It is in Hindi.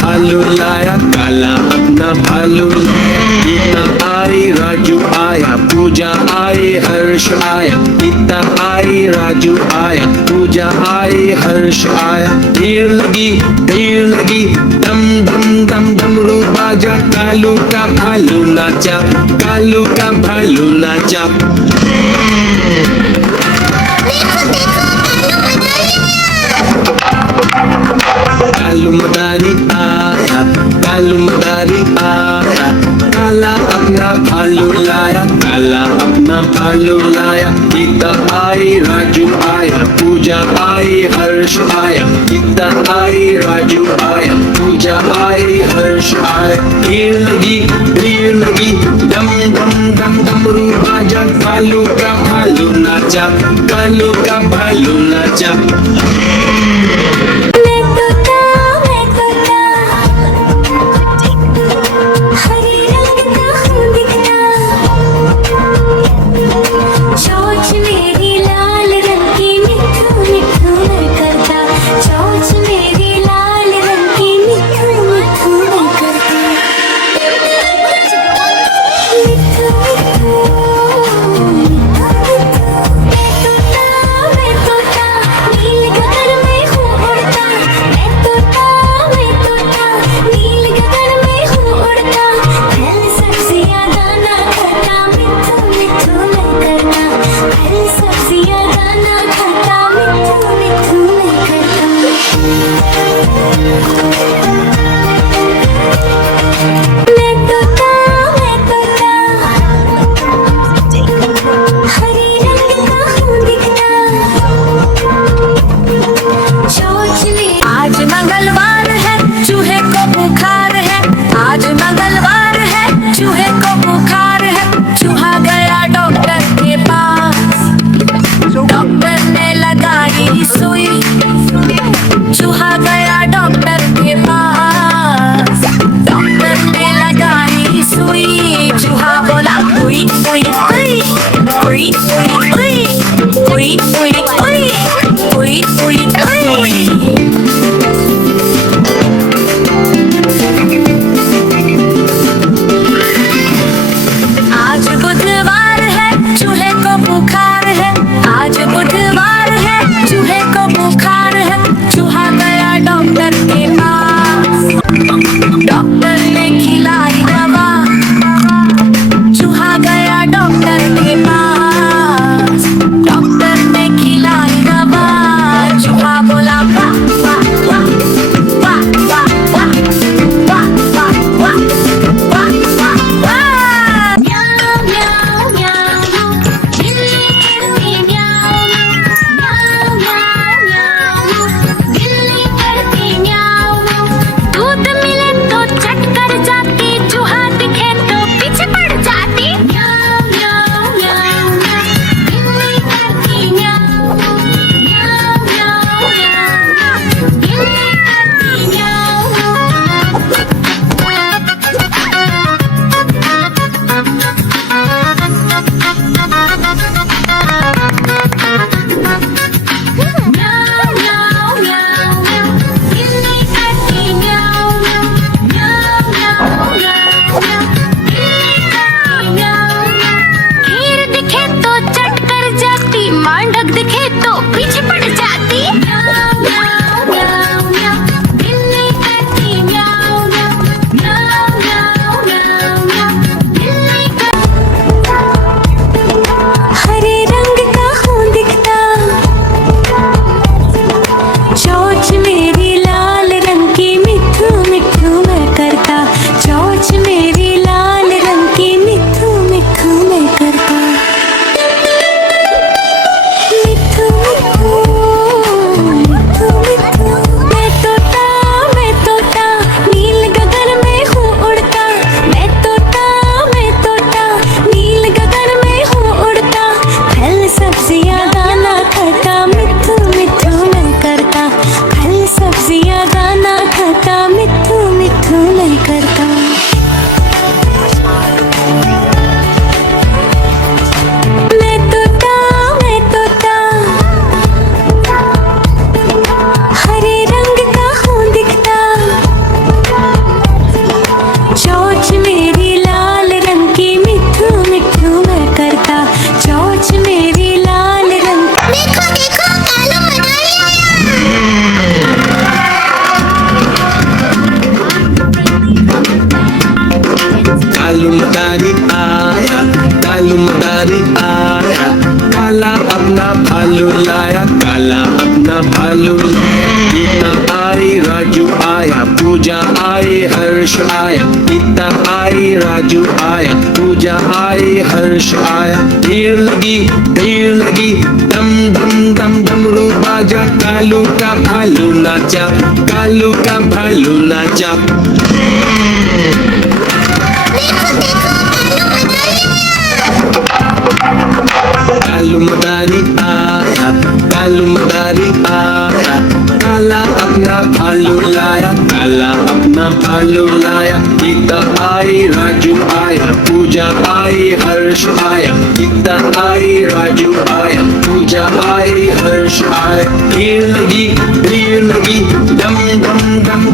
भालू लाया, काला अपना भालू लाया। गीता आई, राजू आया, पूजा आई, हर्ष आया। गीता आई, राजू आया, पूजा आई, हर्ष आया। भीड़ लगी, भीड़ लगी, दम दम दम डमरू बाजा। कालू का भालू नाचा, कालू का भालू नाचा। कालू मदारी आया, कालू मदारी आया। काला अपना भालू लाया, काला अपना भालू लाया। गीता आई, राजू आया, पूजा आई, हर्ष आया। गीता आई, राजू आया, पूजा आई, हर्ष आया। भीड़ लगी, भीड़ लगी, दम दम दम डमरू बाजा। कालू का भालू नाचा, कालू का भालू नाचा। नील कालू मदारी आया, कालू मदारी आया, काला अपना भालू लाया, काला अपना भालू लाया। गीता आई राजू आया, पूजा आई हर्ष आया, गीता आई राजू आया, पूजा आई हर्ष आया। भीड़ लगी दम दम दम डमरू बाजा, कालू का भालू नाचा, कालू का भालू नाचा। कालू मदारी आया, कालू मदारी आया, काला अपना भालू लाया, काला अपना भालू लाया। गीता आई राजू आया, पूजा आई हर्ष आया, गीता आई राजू आया, पूजा आई हर्ष आया। भीड़ लगी दम दम दम